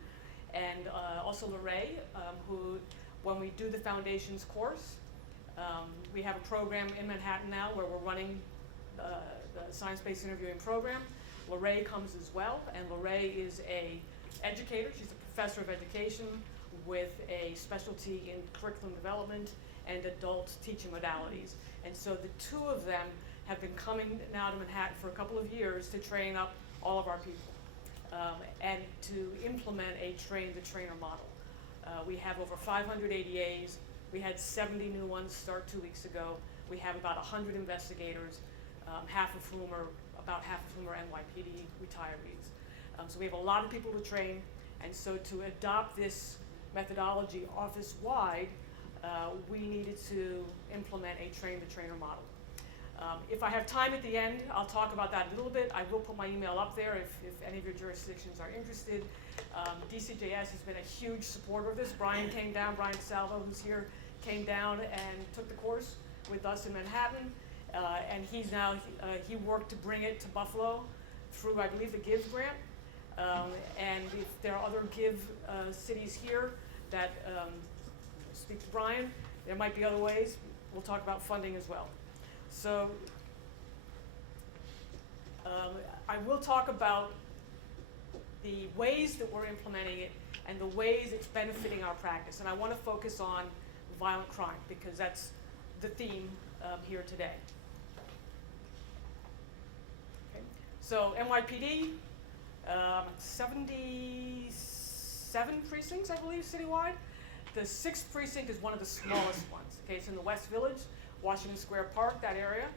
and also Lorraine, who, when we do the Foundations course, we have a program in Manhattan now where we're running the science-based interviewing program. Lorraine comes as well, and Lorraine is a educator. She's a professor of education with a specialty in curriculum development and adult teaching modalities. And so the two of them have been coming now to Manhattan for a couple of years to train up all of our people and to implement a train-the-trainer model. We have over 500 ADAs. We had 70 new ones start 2 weeks ago. We have about 100 investigators, about half of whom are NYPD retirees. So we have a lot of people to train, and so to adopt this methodology office-wide, we needed to implement a train-the-trainer model. If I have time at the end, I'll talk about that a little bit. I will put my email up there if any of your jurisdictions are interested. DCJS has been a huge supporter of this. Brian Salvo, who's here, came down and took the course with us in Manhattan. And he's now, he worked to bring it to Buffalo through, I believe, the GIVE grant. And if there are other GIVE cities here that speak to Brian, there might be other ways. We'll talk about funding as well. So I will talk about the ways that we're implementing it and the ways it's benefiting our practice. And I want to focus on violent crime because that's the theme here today. Okay. So NYPD, 77 precincts, I believe, citywide. The 6th precinct is one of the smallest ones. Okay, it's in the West Village, Washington Square Park, that area.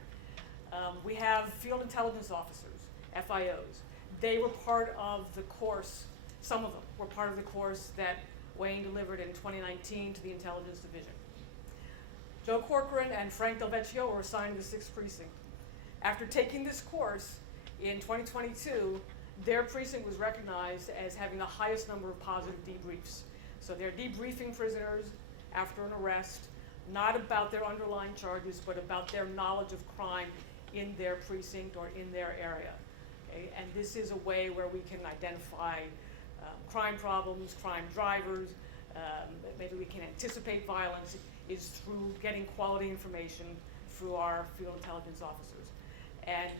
We have field intelligence officers, FIOs. They were part of the course, some of them were part of the course that Wayne delivered in 2019 to the Intelligence Division. Joe Corcoran and Frank Del Vecchio were assigned to the 6th precinct. After taking this course in 2022, their precinct was recognized as having the highest number of positive debriefs. So they're debriefing prisoners after an arrest, not about their underlying charges, but about their knowledge of crime in their precinct or in their area. Okay? And this is a way where we can identify crime problems, crime drivers, maybe we can anticipate violence, is through getting quality information through our field intelligence officers. And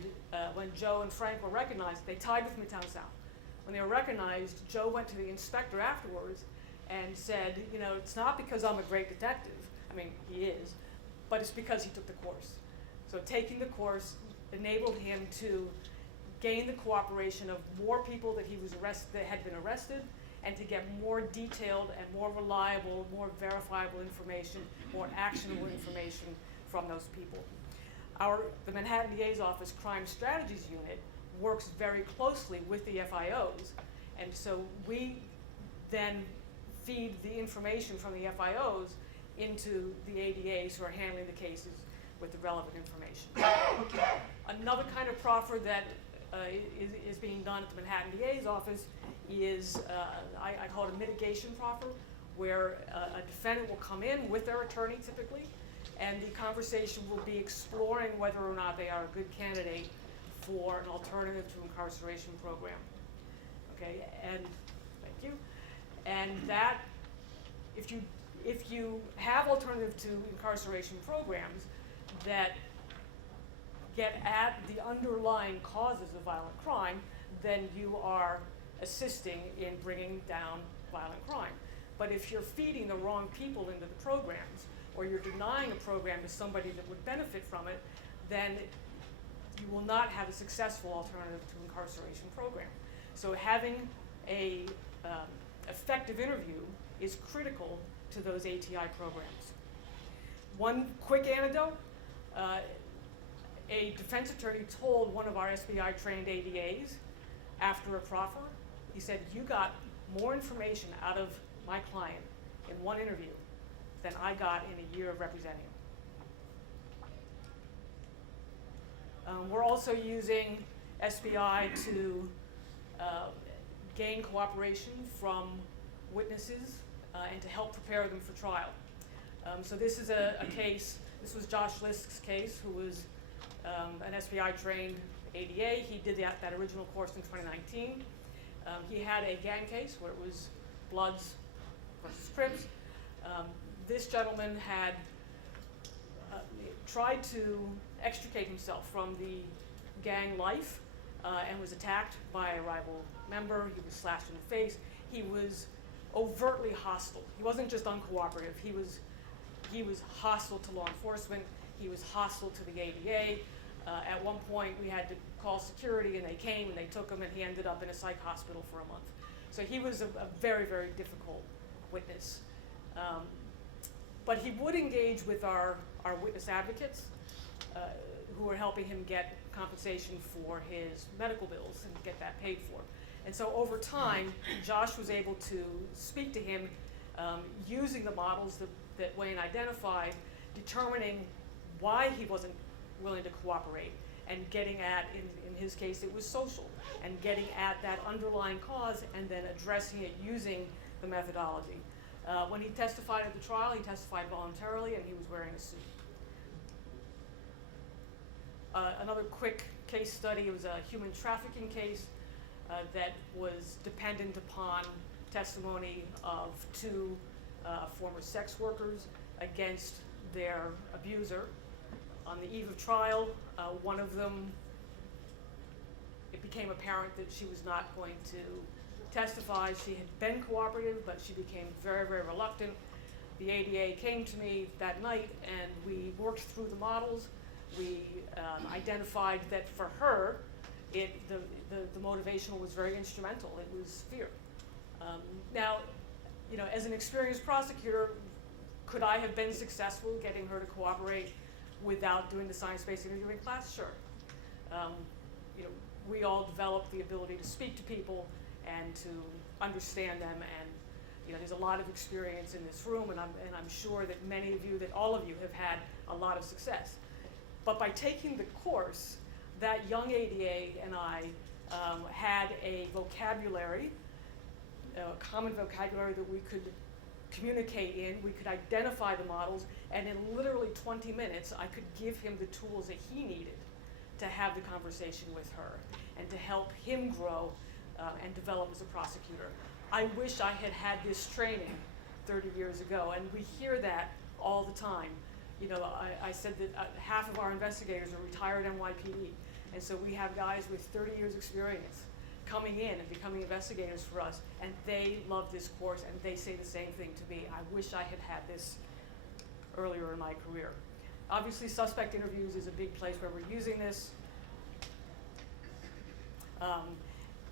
when Joe and Frank were recognized, they tied with Midtown South. When they were recognized, Joe went to the inspector afterwards and said, you know, it's not because I'm a great detective, I mean, he is, but it's because he took the course. So taking the course enabled him to gain the cooperation of more people that had been arrested, and to get more detailed and more reliable, more verifiable information, more actionable information from those people. The Manhattan DA's Office Crime Strategies Unit works very closely with the FIOs, and so we then feed the information from the FIOs into the ADAs who are handling the cases with the relevant information. Another kind of proffer that is being done at the Manhattan DA's office is, I call it a mitigation proffer, where a defendant will come in with their attorney typically, and the conversation will be exploring whether or not they are a good candidate for an alternative to incarceration program. Okay, and thank you. And that, if you have alternative to incarceration programs, that get at the underlying causes of violent crime, then you are assisting in bringing down violent crime. But if you're feeding the wrong people into the programs, or you're denying a program to somebody that would benefit from it, then you will not have a successful alternative to incarceration program. So having a effective interview is critical to those ATI programs. One quick anecdote, a defense attorney told one of our SBI trained ADAs after a proffer, he said, "You got more information out of my client in one interview than I got in a year of representing him." We're also using SBI to gain cooperation from witnesses and to help prepare them for trial. So this is a case, this was Josh Lisk's case, who was an SBI trained ADA. He did that original course in 2019. He had a gang case where it was Bloods versus Crips. This gentleman had tried to extricate himself from the gang life and was attacked by a rival member. He was slashed in the face. He was overtly hostile. He wasn't just uncooperative. He was hostile to law enforcement. He was hostile to the ADA. At one point, we had to call security, and they came and they took him, and he ended up in a psych hospital for a month. So he was a very, very difficult witness. But he would engage with our witness advocates who were helping him get compensation for his medical bills and get that paid for. And so over time, Josh was able to speak to him using the models that Wayne identified, determining why he wasn't willing to cooperate, and getting at, in his case, it was social, and getting at that underlying cause and then addressing it using the methodology. When he testified at the trial, he testified voluntarily, and he was wearing a suit. Another quick case study was a human trafficking case that was dependent upon testimony of two former sex workers against their abuser. On the eve of trial, one of them, it became apparent that she was not going to testify. She had been cooperative, but she became very, very reluctant. The ADA came to me that night, and we worked through the models. We identified that for her, the motivational was very instrumental. It was fear. Now, you know, as an experienced prosecutor, could I have been successful getting her to cooperate without doing the science-based interviewing class? Sure. You know, we all develop the ability to speak to people and to understand them, and you know, there's a lot of experience in this room, and I'm sure that many of you, that all of you, have had a lot of success. But by taking the course, that young ADA and I had a vocabulary, a common vocabulary that we could communicate in. We could identify the models, and in literally 20 minutes, I could give him the tools that he needed to have the conversation with her and to help him grow and develop as a prosecutor. I wish I had had this training 30 years ago, and we hear that all the time. You know, I said that half of our investigators are retired NYPD, and so we have guys with 30 years experience coming in and becoming investigators for us, and they love this course, and they say the same thing to me. I wish I had had this earlier in my career. Obviously, suspect interviews is a big place where we're using this.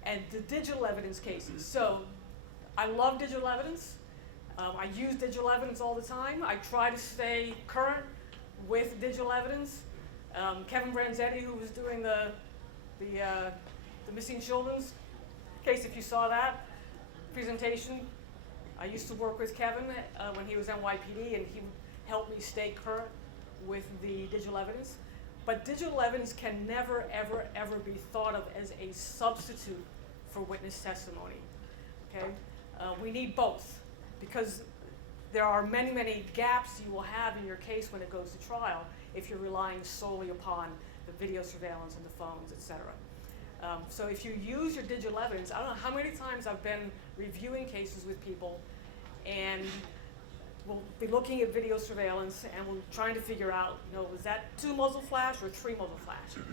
And the digital evidence cases. So I love digital evidence. I use digital evidence all the time. I try to stay current with digital evidence. Kevin Branzetti, who was doing the missing children's case, if you saw that presentation, I used to work with Kevin when he was NYPD, and he helped me stay current with the digital evidence. But digital evidence can never, ever, ever be thought of as a substitute for witness testimony, okay? We need both, because there are many, many gaps you will have in your case when it goes to trial if you're relying solely upon the video surveillance and the phones, et cetera. So if you use your digital evidence, I don't know how many times I've been reviewing cases with people, and we'll be looking at video surveillance, and we're trying to figure out, was that 2 muzzle flash or 3 muzzle flash?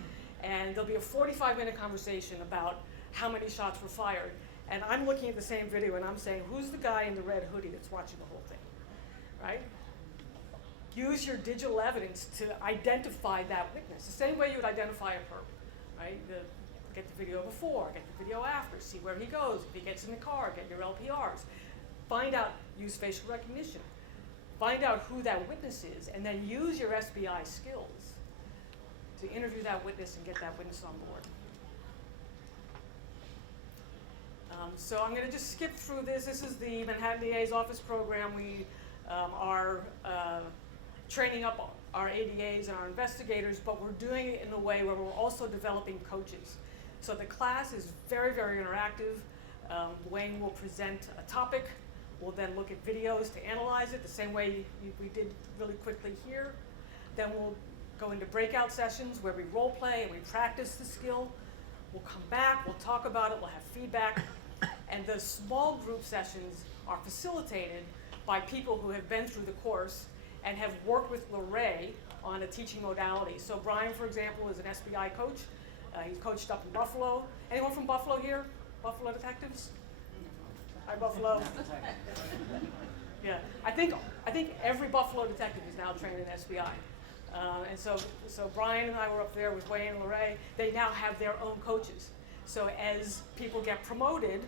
And there'll be a 45-minute conversation about how many shots were fired. And I'm looking at the same video and I'm saying, who's the guy in the red hoodie that's watching the whole thing, right? Use your digital evidence to identify that witness, the same way you would identify a perp, right? Get the video before, get the video after, see where he goes. If he gets in the car, get your LPRs. Find out, use facial recognition. Find out who that witness is, and then use your SBI skills to interview that witness and get that witness on board. So I'm going to just skip through this. This is the Manhattan DA's office program. We are training up our ADAs and our investigators, but we're doing it in a way where we're also developing coaches. So the class is very, very interactive. Wayne will present a topic. We'll then look at videos to analyze it the same way we did really quickly here. Then we'll go into breakout sessions where we role play and we practice the skill. We'll come back, we'll talk about it, we'll have feedback. And the small group sessions are facilitated by people who have been through the course and have worked with Lorraine on a teaching modality. So Brian, for example, is an SBI coach. He's coached up in Buffalo. Anyone from Buffalo here? Buffalo detectives? Hi, Buffalo. Yeah, I think every Buffalo detective is now trained in SBI. And so Brian and I were up there with Wayne and Lorraine. They now have their own coaches. So as people get promoted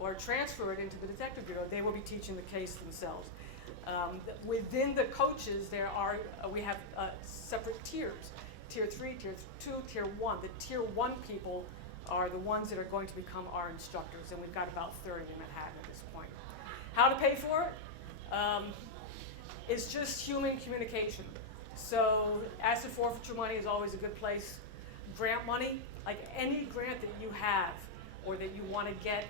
or transferred into the detective bureau, they will be teaching the case themselves. Within the coaches, we have separate tiers. Tier 3, Tier 2, Tier 1. The Tier 1 people are the ones that are going to become our instructors, and we've got about 30 in Manhattan at this point. How to pay for it? It's just human communication. So asset forfeiture money is always a good place. Grant money, like any grant that you have or that you want to get,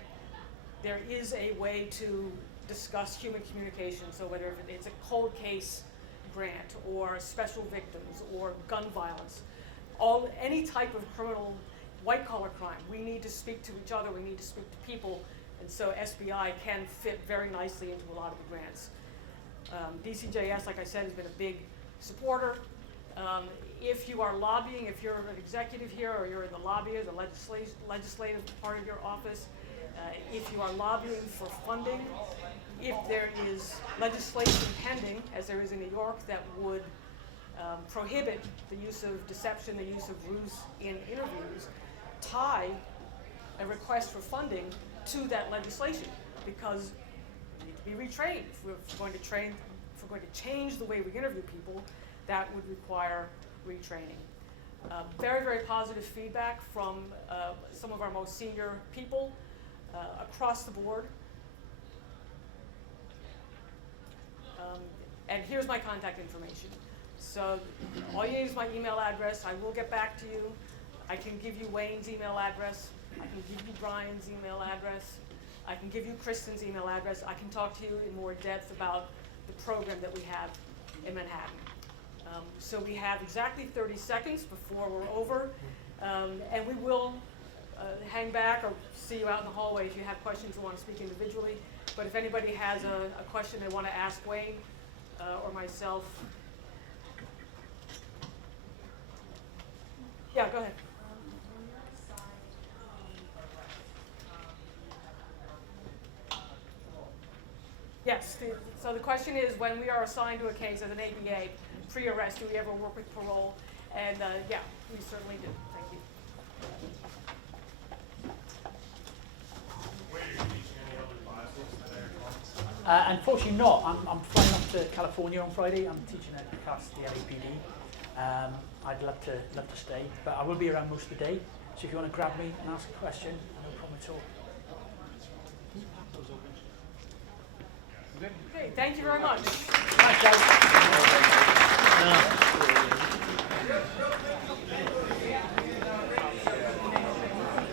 there is a way to discuss human communication. So whether it's a cold case grant or special victims or gun violence, any type of criminal white-collar crime, we need to speak to each other, we need to speak to people, and so SBI can fit very nicely into a lot of the grants. DCJS, like I said, has been a big supporter. If you are lobbying, if you're an executive here or you're in the lobby or the legislative part of your office, if you are lobbying for funding, if there is legislation pending, as there is in New York, that would prohibit the use of deception, the use of ruse in interviews, tie a request for funding to that legislation, because we need to be retrained. If we're going to change the way we interview people, that would require retraining. Very, very positive feedback from some of our most senior people across the board. And here's my contact information. So all you need is my email address. I will get back to you. I can give you Wayne's email address. I can give you Brian's email address. I can give you Kristen's email address. I can talk to you in more depth about the program that we have in Manhattan. So we have exactly 30 seconds before we're over. And we will hang back or see you out in the hallway if you have questions or want to speak individually. But if anybody has a question they want to ask Wayne or myself. Yeah, go ahead. Yes, so the question is, when we are assigned to a case as an ABA, pre-arrest, do we ever work with parole? And yeah, we certainly do. Thank you. Unfortunately not. I'm flying up to California on Friday. I'm teaching a class at the LAPD. I'd love to stay, but I will be around most of the day. So if you want to grab me and ask a question, no problem at all. Okay, thank you very much. Thanks, guys.